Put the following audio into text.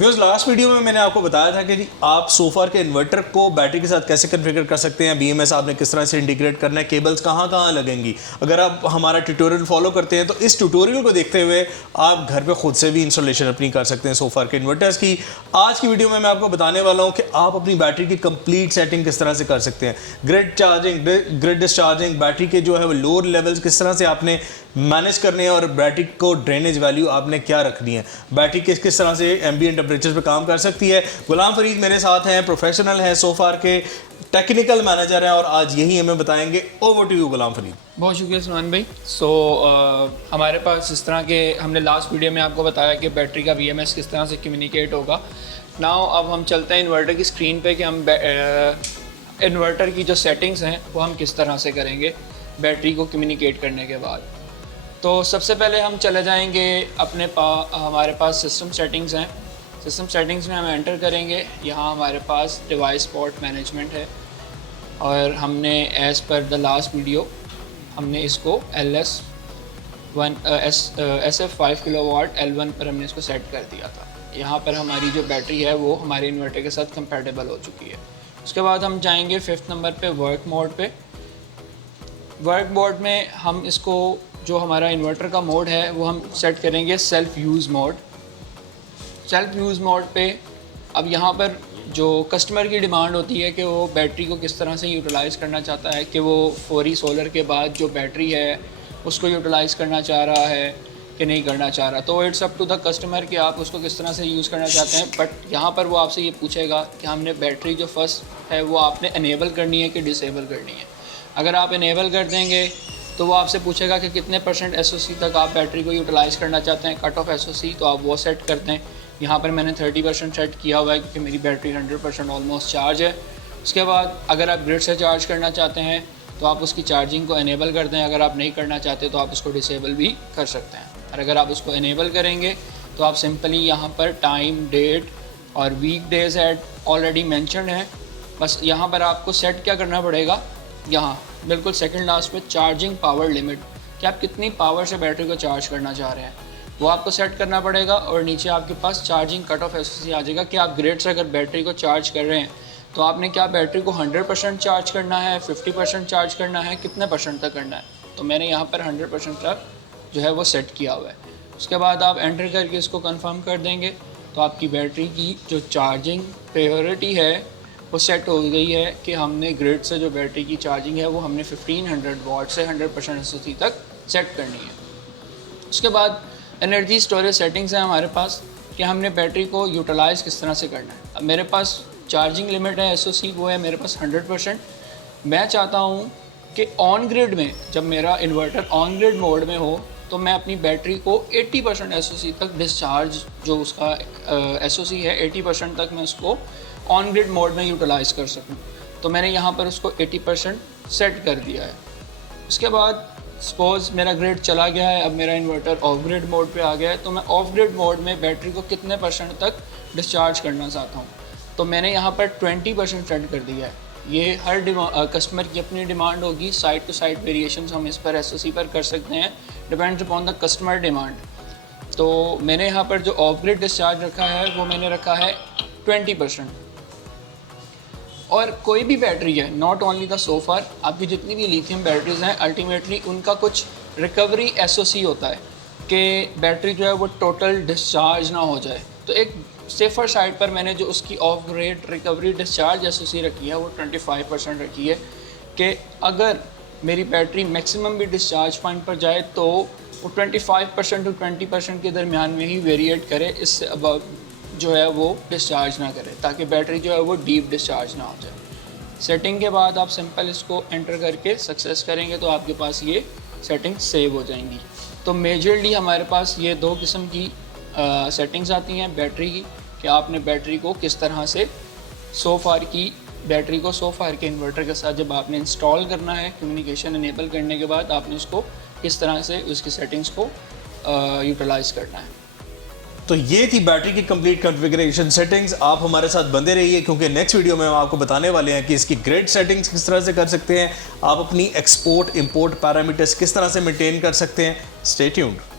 Viewers, last video में मैंने आपको बताया था कि जी आप सोफार के इन्वर्टर को बैटरी के साथ कैसे कॉन्फ़िगर कर सकते हैं, बीएमएस आपने किस तरह से इंटीग्रेट करना है, केबल्स कहाँ कहाँ लगेंगी। अगर आप हमारा ट्यूटोरियल फॉलो करते हैं तो इस ट्यूटोरियल को देखते हुए आप घर पे खुद से भी इंस्टॉलेशन अपनी कर सकते हैं सोफार के इन्वर्टर्स की। आज की वीडियो में मैं आपको बताने वाला हूँ कि आप अपनी बैटरी की कंप्लीट सेटिंग किस तरह से कर सकते हैं। Grid charging, grid discharging, battery के जो है वो लोअर लेवल्स किस तरह से आपने मैनेज करने हैं और बैटरी को ड्रेनेज वैल्यू आपने क्या रखनी है, बैटरी किस किस तरह से एम्बिएंट टेम्परेचर पे काम कर सकती है। गुलाम फरीद मेरे साथ हैं, प्रोफेशनल हैं, सोफार के टेक्निकल मैनेजर हैं और आज यही हमें बताएंगे। Over to you Ghulam Farid. बहुत शुक्रिया सलमान भाई। हमारे पास इस तरह के, हमने लास्ट वीडियो में आपको बताया कि बैटरी का VMS किस तरह से कम्युनिकेट होगा। नाउ अब हम चलते हैं इन्वर्टर की स्क्रीन पे कि हम इन्वर्टर की जो सेटिंग्स हैं वो हम किस तरह से करेंगे बैटरी को कम्युनिकेट करने के बाद। तो सबसे पहले हम चले जाएंगे हमारे पास सिस्टम सेटिंग्स हैं। सिस्टम सेटिंग्स में हम एंटर करेंगे। यहाँ हमारे पास डिवाइस पोर्ट मैनेजमेंट है और हमने as per the last video हमने इसको SF5 किलोवाट L1 पर हमने इसको सेट कर दिया था। यहाँ पर हमारी जो बैटरी है वो हमारे इन्वर्टर के साथ कंपैटिबल हो चुकी है। उसके बाद हम जाएंगे 5th नंबर पे वर्क मोड पे। वर्क मोड में हम इसको, जो हमारा इन्वर्टर का मोड है वो हम सेट करेंगे self use mode. Self use mode पे अब यहाँ पर जो कस्टमर की डिमांड होती है कि वो बैटरी को किस तरह से यूटिलाइज़ करना चाहता है, कि वो फौरी सोलर के बाद जो बैटरी है उसको यूटिलाइज़ करना चाह रहा है कि नहीं करना चाह रहा। तो it's up to the customer कि आप उसको किस तरह से यूज़ करना चाहते हैं। बट यहाँ पर वो आपसे ये पूछेगा कि हमने बैटरी जो फर्स्ट है वो आपने इनेबल करनी है कि डिसेबल करनी है। अगर आप इनेबल कर देंगे तो वो आपसे पूछेगा कि कितने % SOC तक आप बैटरी को यूटिलाइज़ करना चाहते हैं, कट ऑफ SOC, तो आप वो सेट करते हैं। यहाँ पर मैंने 30% सेट किया हुआ है क्योंकि मेरी बैटरी 100% ऑलमोस्ट चार्ज है। उसके बाद अगर आप ग्रिड से चार्ज करना चाहते हैं तो आप उसकी चार्जिंग को इनेबल कर दें। अगर आप नहीं करना चाहते तो आप उसको डिसेबल भी कर सकते हैं। और अगर आप उसको इनेबल करेंगे तो आप सिंपली यहाँ पर टाइम, डेट और weekdays at already mentioned है। बस यहाँ पर आपको सेट क्या करना पड़ेगा, यहाँ बिल्कुल सेकंड लास्ट पे चार्जिंग पावर लिमिट, कि आप कितनी पावर से बैटरी को चार्ज करना चाह रहे हैं वो आपको सेट करना पड़ेगा। और नीचे आपके पास चार्जिंग कट ऑफ SOC आ जाएगा कि आप ग्रिड से अगर बैटरी को चार्ज कर रहे हैं तो आपने क्या बैटरी को 100% चार्ज करना है, 50% चार्ज करना है, कितने % तक करना है। तो मैंने यहाँ पर 100% तक जो है वो सेट किया हुआ है। उसके बाद आप एंटर करके इसको कंफर्म कर देंगे तो आपकी बैटरी की जो चार्जिंग प्रायोरिटी है वो सेट हो गई है कि हमने ग्रिड से जो बैटरी की चार्जिंग है वो हमने 1500 वाट से 100% SOC तक सेट करनी है। उसके बाद एनर्जी स्टोरेज सेटिंग्स हैं हमारे पास कि हमने बैटरी को यूटिलाइज़ किस तरह से करना है। अब मेरे पास चार्जिंग लिमिट है SOC वो है मेरे पास 100%। मैं चाहता हूँ कि ऑन ग्रिड में, जब मेरा इन्वर्टर ऑन ग्रिड मोड में हो तो मैं अपनी बैटरी को 80% SOC तक डिस्चार्ज, जो उसका SOC है 80% तक मैं उसको ऑन ग्रिड मोड में यूटिलाइज़ कर सकूं। तो मैंने यहाँ पर उसको 80% सेट कर दिया है। उसके बाद सपोज़ मेरा ग्रिड चला गया है, अब मेरा इन्वर्टर ऑफ ग्रिड मोड पे आ गया है, तो मैं ऑफ ग्रिड मोड में बैटरी को कितने % तक डिस्चार्ज करना चाहता हूँ। तो मैंने यहाँ पर 20% सेट कर दिया है। ये हर कस्टमर की अपनी डिमांड होगी, साइड टू साइड वेरिएशंस हम इस पर SOC पर कर सकते हैं, depends upon the customer demand. तो मैंने यहाँ पर जो ऑफ ग्रिड डिस्चार्ज रखा है वो मैंने रखा है 20%। और कोई भी बैटरी है, नॉट ओनली द सोफार, आपकी जितनी भी लिथियम बैटरीज हैं अल्टीमेटली उनका कुछ रिकवरी SOC होता है कि बैटरी जो है वो टोटल डिस्चार्ज ना हो जाए। तो एक सेफ़र साइड पर मैंने जो उसकी of grid recovery discharge SOC रखी है वो 25% रखी है कि अगर मेरी बैटरी मैक्सिमम भी डिस्चार्ज पॉइंट पर जाए तो वो 25% और 20% के दरमियान में ही वेरिएट करे, इससे अब जो है वो डिस्चार्ज ना करे, ताकि बैटरी जो है वो डीप डिस्चार्ज ना हो जाए। सेटिंग के बाद आप सिंपल इसको एंटर करके सक्सेस करेंगे तो आपके पास ये सेटिंग सेव हो जाएंगी। तो मेजरली हमारे पास ये 2 किस्म की सेटिंग्स आती हैं बैटरी की, कि आपने बैटरी को किस तरह से सोफार के इन्वर्टर के साथ जब आपने इंस्टॉल करना है, कम्युनिकेशन इनेबल करने के बाद आपने उसको किस तरह से उसकी सेटिंग्स को यूटिलाइज़ करना है। तो ये थी बैटरी की कंप्लीट कॉन्फ़िगरेशन सेटिंग्स। आप हमारे साथ बंदे रहिए क्योंकि नेक्स्ट वीडियो में हम आपको बताने वाले हैं कि इसकी ग्रिड सेटिंग्स किस तरह से कर सकते हैं, आप अपनी एक्सपोर्ट इंपोर्ट पैरामीटर्स किस तरह से मेंटेन कर सकते हैं। Stay tuned.